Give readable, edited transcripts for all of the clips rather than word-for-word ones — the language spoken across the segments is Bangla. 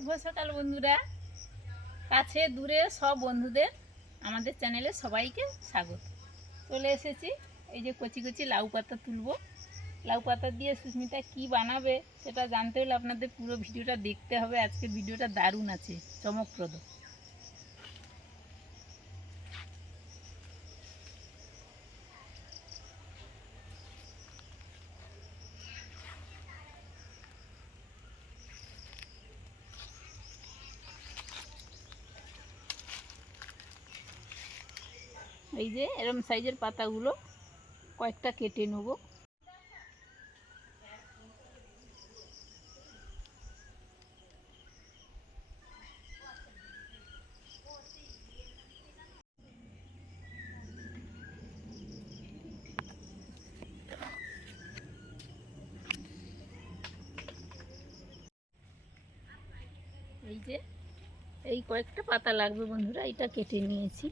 শুভ সকাল বন্ধুরা, কাছে দূরে সব বন্ধুদের আমাদের চ্যানেলে সবাইকে স্বাগত। চলে এসেছি, এই যে কচি কচি লাউ পাতা তুলবো। লাউ পাতা দিয়ে সুস্মিতা কি বানাবে সেটা জানতে হলে আপনাদের পুরো ভিডিওটা দেখতে হবে। আজকের ভিডিওটা দারুণ আছে, চমকপ্রদ। এই যে এরম সাইজের পাতাগুলো কয়েকটা কেটে নেব। এই যে এই কয়েকটা পাতা লাগবে বন্ধুরা, এটা কেটে নিয়েছি।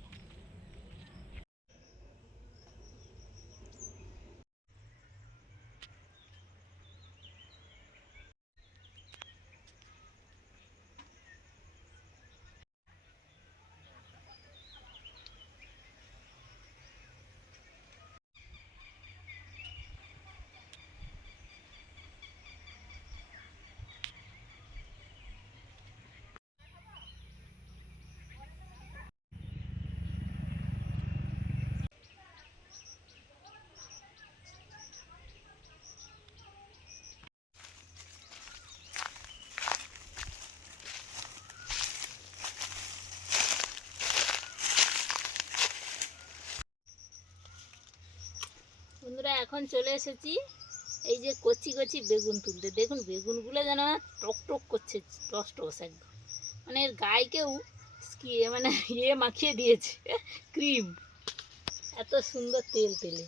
বন্ধুরা এখন চলে এসেছি এই যে কচি কচি বেগুন তুলতে। দেখুন বেগুনগুলো যেন টক টক করছে, টস টস একদম, মানে এর গায়ে কেউ মানে মাখিয়ে দিয়েছে ক্রিম, এত সুন্দর তেল তেলে।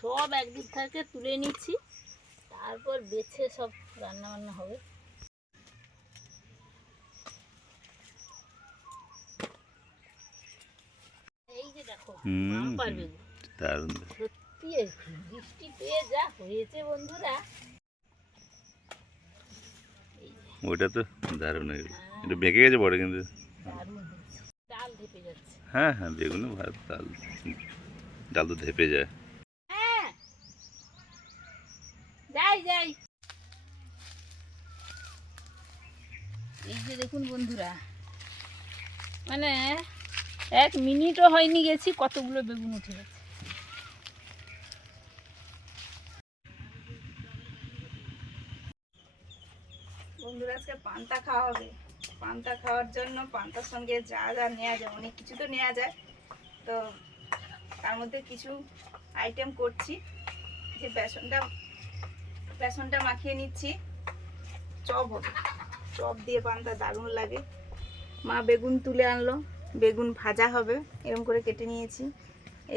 সব একদিক থেকে তুলে নিচ্ছি, তারপর বেছে সব রান্না বান্না হবে। এই যে দেখো বাম্পার বেগুন, সত্যি বৃষ্টি পেয়ে যা হয়েছে বন্ধুরা। ওইটা তো দারুণ হয়ে গেল, এটা বেঁকে গেছে বড়, কিন্তু দারুণ হয়েছে, ডাল ধেপে যাচ্ছে। হ্যাঁ হ্যাঁ, বেগুনে ডাল তো ধেপে যায়। যাই এই যে দেখুন বন্ধুরা, মানে 1 মিনিটও হয়নি গেছি, কতগুলো বেগুন উঠে গেছে। বন্ধুরা আজকে পান্তা খাওয়া হবে। পান্তা খাওয়ার জন্য পান্তার সঙ্গে যা যা নেওয়া যায়, অনেক কিছু তো নেওয়া যায়, তো তার মধ্যে কিছু আইটেম করছি। যে বেসনটা মাখিয়ে নিচ্ছি, চপ হবে। চপ দিয়ে পান্তা দারুণ লাগে। মা বেগুন তুলে আনলো, বেগুন ভাজা হবে, এরকম করে কেটে নিয়েছি।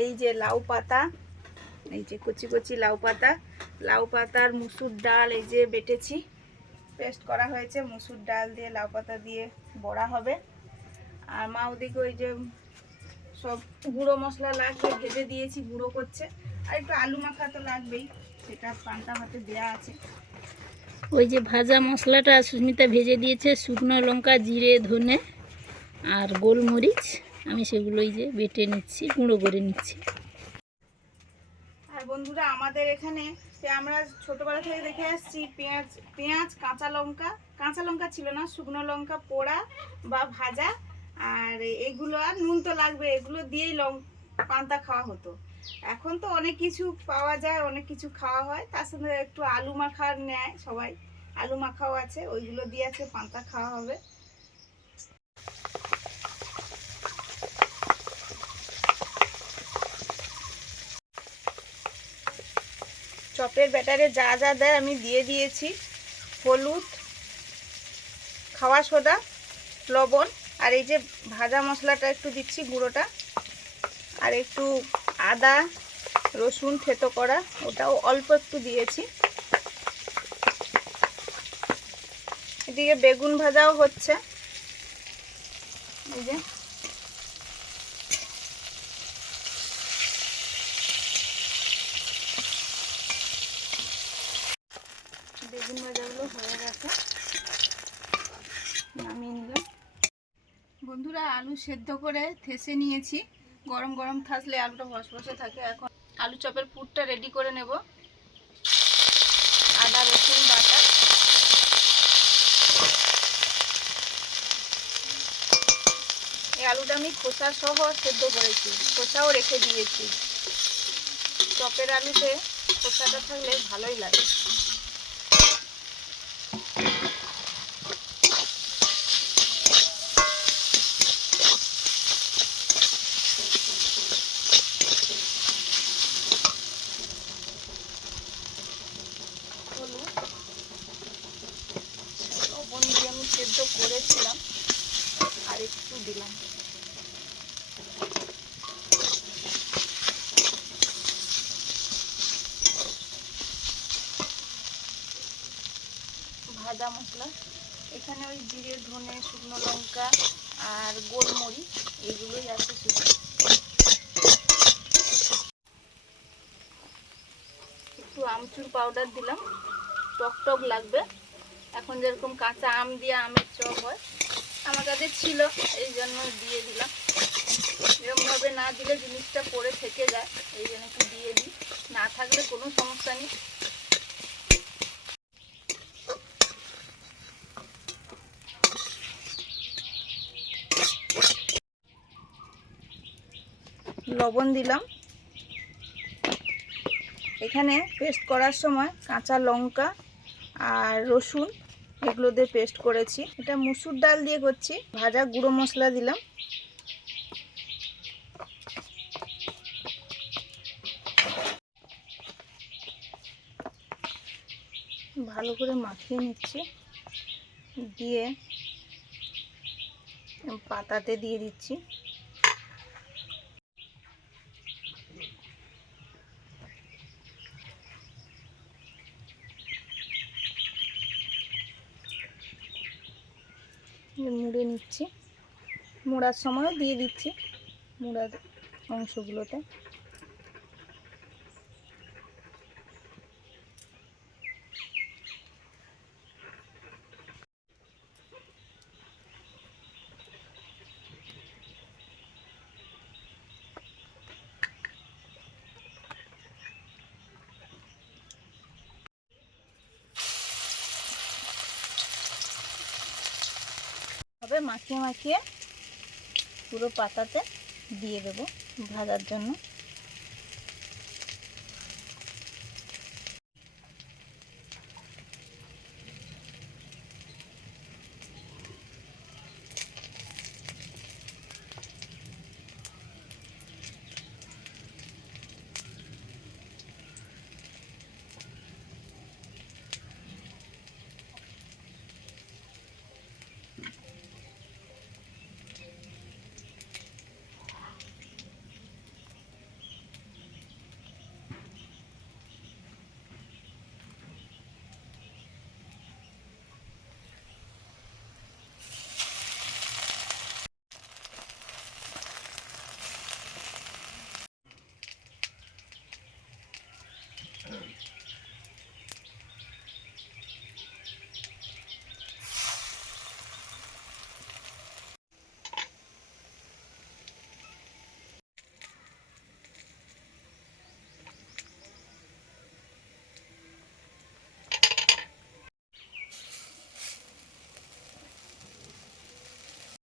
এই যে লাউ পাতা, এই যে কচি কচি লাউ পাতার মুসুর ডাল এই যে বেটেছি, পেস্ট করা হয়েছে। মুসুর ডাল দিয়ে লাউ পাতা দিয়ে বড়া হবে। আর মা ওদিকে ওই যে সব গুঁড়ো মশলা লাগবে ভেজে দিয়েছি, গুঁড়ো করছে। আর একটু আলু মাখা তো লাগবেই, সেটা পান্তা ভাতে দেওয়া আছে। ওই যে ভাজা মশলাটা সুস্মিতা ভেজে দিয়েছে, শুকনো লঙ্কা, জিরে, ধনে আর গোলমরিচ, আমি সেগুলোই যে বেটে নিচ্ছি, গুঁড়ো করে নিচ্ছি। আর বন্ধুরা আমাদের এখানে আমরা ছোটবেলা থেকে দেখে আসছি, পেঁয়াজ কাঁচা লঙ্কা ছিল না, শুকনো লঙ্কা পোড়া বা ভাজা, আর এগুলো আর নুন তো লাগবে, এগুলো দিয়েই পান্তা খাওয়া হতো। এখন তো অনেক কিছু পাওয়া যায়, অনেক কিছু খাওয়া হয়, তার সঙ্গে একটু আলু মাখা নেয় সবাই, আলু মাখাও আছে, ওইগুলো দিয়ে আছে পান্তা খাওয়া হবে। চপের ব্যাটারে যা যা দেয় আমি দিয়ে দিয়েছি। হলুদ, খাওয়া সোডা, লবণ, আর এই যে ভাজা মশলাটা একটু দিচ্ছি, গুঁড়োটা, আর একটু আদা রসুন থেতো করা, ওটাও অল্প একটু দিয়েছি। এদিকে বেগুন ভাজাও হচ্ছে। এই যে বেগুন ভাজাগুলো হয়ে গেছে, নামিয়ে নিলাম। বন্ধুরা, আলু সেদ্ধ করে থেসে নিয়েছি। গরম গরম থাকলে আলুটা বসবসে থাকে। এখন আলু চপের পুরটা রেডি করে নেব। আদা রসুন বাটা, এই আলুটা আমি খোসা সহ সেদ্ধ করেছি, খোসাও রেখে দিয়েছি। চপের আলুতে খোসাটা থাকলে ভালোই লাগে। লবণ দিয়ে আমি সেদ্ধ করেছিলাম, আর একটু দিলাম। ভাজা মশলা এখানে ওই জিরে, ধনে, শুকনো লঙ্কা আর গোলমরিচ এগুলোই আছে শুধু। একটু আমচুর পাউডার দিলাম, টক টক লাগবে। এখন যেরকম কাঁচা আম দিয়ে আমের চপ হয়, আমার কাছে ছিল এই জন্য দিয়ে দিলাম। এরকমভাবে না দিলে জিনিসটা পরে থেকে যায়, এই জন্য একটু দিয়ে দিই। না থাকলে কোনো সমস্যা নেই। লবণ দিলাম। এখানে পেস্ট করার সময় কাঁচা লঙ্কা আর রসুন এগুলো দিয়ে পেস্ট করেছি। এটা মুসুর ডাল দিয়ে করছি। ভাজা গুঁড়ো মশলা দিলাম। ভালো করে মাখিয়ে নিচ্ছি, দিয়ে পাতাতে দিয়ে দিচ্ছি। মুড়ে নিচ্ছি, মোড়ার সময়ও দিয়ে দিচ্ছি মোড়ার অংশগুলোতে। হবে মাখিয়ে মাখিয়ে পুরো পাতাতে দিয়ে দেব ভাজার জন্য।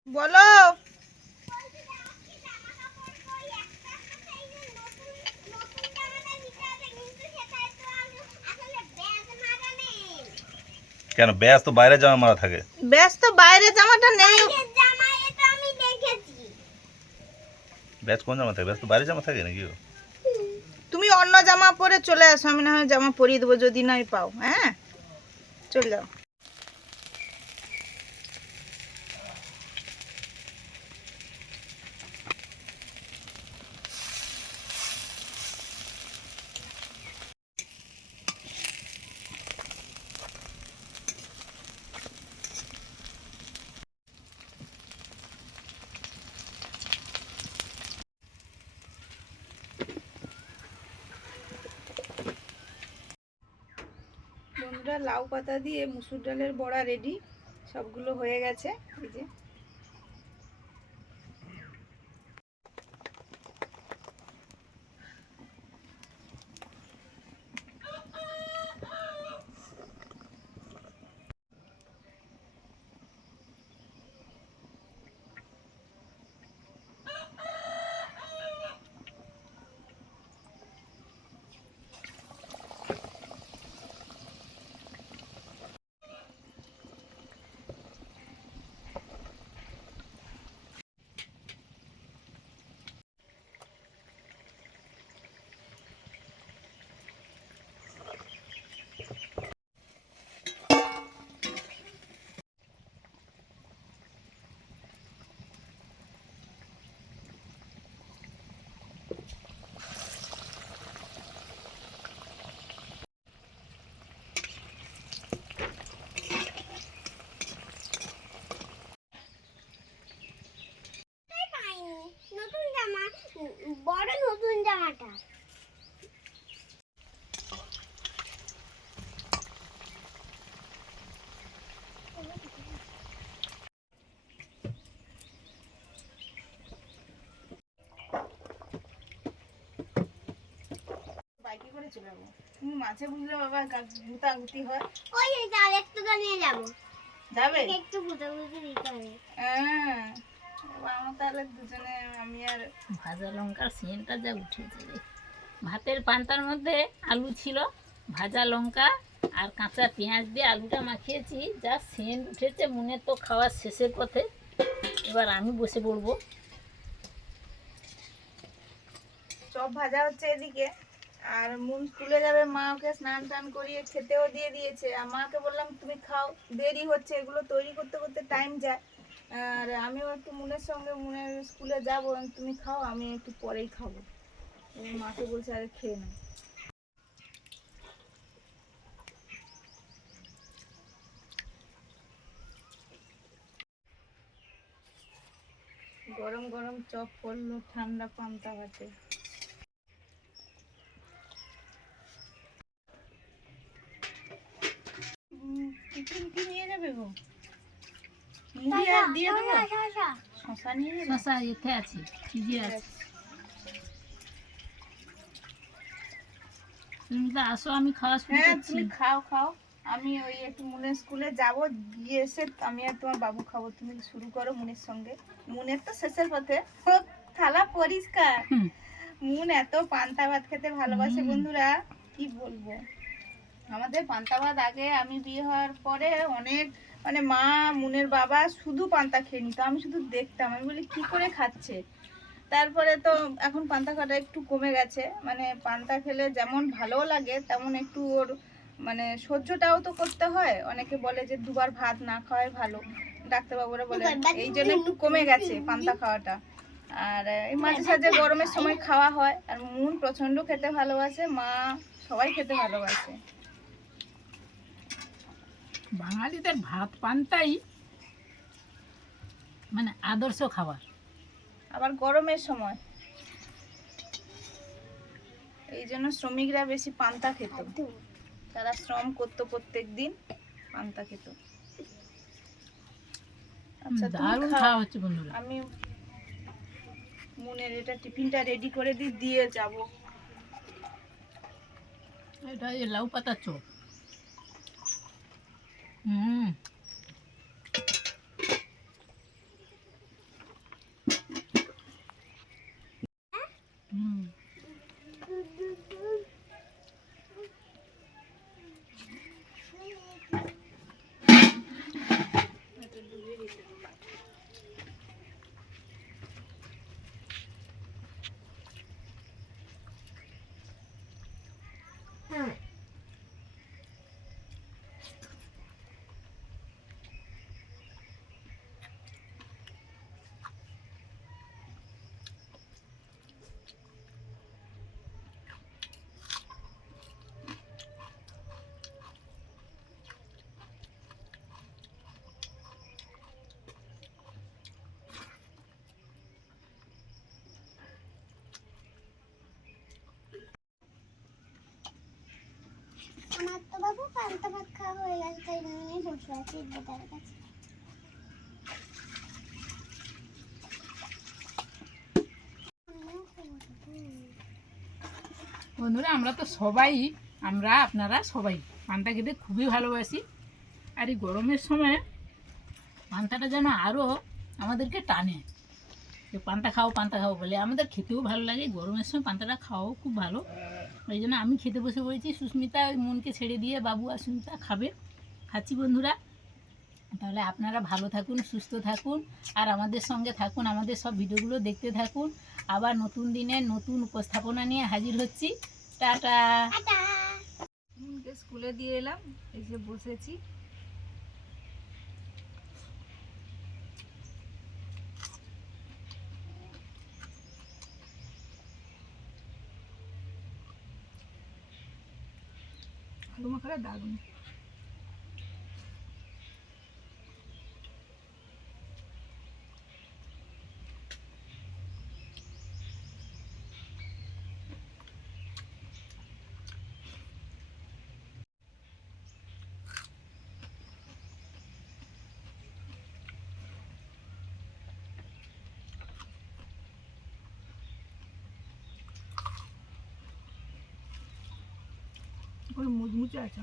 বলো। কেন ব্যাস তো বাইরে জামা মারা থাকে? ব্যাস তো বাইরে জামাটা নেই। ব্যাস কোন জামা থাকে? ব্যাস তো বাইরে জামা থাকে নাকি? তুমি অন্য জামা পরে চলে আসো, আমি না হয় জামা পরিয়ে দেবো যদি নাই পাও। হ্যাঁ, চলে যাও। বন্ধুরা, লাউ পাতা দিয়ে মুসুর ডালের বড়া রেডি। সবগুলো হয়ে গেছে। এই যে নতুন জামা, বড় নতুন জামাটা। বাইকে করে চলে যাবো। তুমি মাঝে বুঝলে বাবা গুতাগুতি হয়। ওই আর একটু নিয়ে যাবো, যাবে? একটু গুতাগুতি দিতে হবে। হ্যাঁ, বাবা, আমার তাহলে দুজনে, আমি আর ভাজা লঙ্কার সেন্টটা যা উঠেছে রে। ভাতের পান্তার মধ্যে আলু ছিল, ভাজা লঙ্কা আর কাঁচা পেঁয়াজ দিয়ে আলুটা মাখিয়েছি, যা সেন্ট উঠেছে, মনে তো খাওয়ার শেষের পথে। এবার আমি বসে পড়বো। চপ ভাজা হচ্ছে এদিকে, আর মুন স্কুলে যাবে, মা ওকে স্নান টান করিয়ে খেতেও দিয়ে দিয়েছে। আর মাকে বললাম তুমি খাও, দেরি হচ্ছে, এগুলো তৈরি করতে করতে টাইম যায়। আর আমিও একটু মুনের সঙ্গে, মুনের স্কুলে যাবো, তুমি খাও, আমি একটু পরেই খাবো। এবার মাকে বলছে আরে খেয়ে নাও। গরম গরম চপ পড়লো ঠান্ডা পান্তা ভাতে। টিফিন কি নিয়ে যাবে গো? মুড়ি আর দিয়ে দেবো? শশা নিয়ে যাবে? শশা এতে আছে, ফ্রিজে আছে। তুমি তো আসো, আমি খাওয়া শুরু হ্যাঁ, করছি। তুমি খাও খাও। আমি ওই একটু মুনের স্কুলে যাব, গিয়ে এসে আমি আর তোমার বাবু খাবো। তুমি শুরু করো মুনের সঙ্গে। মুনের তো শেষের পথে। হোক, থালা পরিষ্কার। হুম। মুন এত পান্তা ভাত খেতে ভালোবাসে বন্ধুরা, কি বলবো। আমাদের পান্তা ভাত আগে, আমি বিয়ে হওয়ার পরে অনেক, মানে মা, মুনের বাবা শুধু পান্তা খেয়ে নিত, আমি শুধু দেখতাম। আমি বলি কি করে খাচ্ছে। তারপরে তো এখন পান্তা খাওয়াটা একটু কমে গেছে। মানে পান্তা খেলে যেমন ভালো লাগে, তেমন একটু ওর মানে সহ্যটাও তো করতে হয়। অনেকে বলে যে দুবার ভাত না খাওয়াই ভালো, ডাক্তারবাবুরা বলে। এই জন্য একটু কমে গেছে পান্তা খাওয়াটা। আর এই মাঝে সাঝে গরমের সময় খাওয়া হয়। আর মুন প্রচন্ড খেতে ভালোবাসে, মা সবাই খেতে ভালোবাসে। বাঙালিদের ভাত পান্তাই মানে আদর্শ খাবার। আবার গরমের সময় এই জন্য শ্রমিকরা বেশি পান্তা খেত। তারা শ্রম করতো, প্রত্যেক দিন পান্তা খেত। আচ্ছা, তুমি দারুণ খাও, খাওয়া হচ্ছে বন্ধুরা। আমি মুনের এটা টিফিনটা রেডি করে দিয়ে যাব। এটা এই লাউ পাতা চপ। হুম। হুম। বাবু পান্তা ভাত খাওয়া হয়ে গেছে, তাই জন্য আমি বসে আছি দাদার কাছে। বন্ধুরা আমরা তো সবাই, আপনারা সবাই পান্তা খেতে খুবই ভালোবাসি। আর এই গরমের সময় পান্তাটা যেন আরও আমাদেরকে টানে, যে পান্তা খাও বলে। আমাদের খেতেও ভালো লাগে, গরমের সময় পান্তাটা খাওয়াও খুব ভালো। ওই জন্য আমি খেতে বসে পড়েছি, সুস্মিতা ওই মনকে ছেড়ে দিয়ে বাবু আর সুস্মিতা খাচ্ছি বন্ধুরা। তাহলে আপনারা ভালো থাকুন, সুস্থ থাকুন, আর আমাদের সঙ্গে থাকুন, আমাদের সব ভিডিওগুলো দেখতে থাকুন। আবার নতুন দিনে নতুন উপস্থাপনা নিয়ে হাজির হচ্ছি। টাটা। টাটা। মনকে স্কুলে দিয়ে এলাম, এসে বসেছি। আলু মাখাটা দারুণ। মুচমুচে আছে।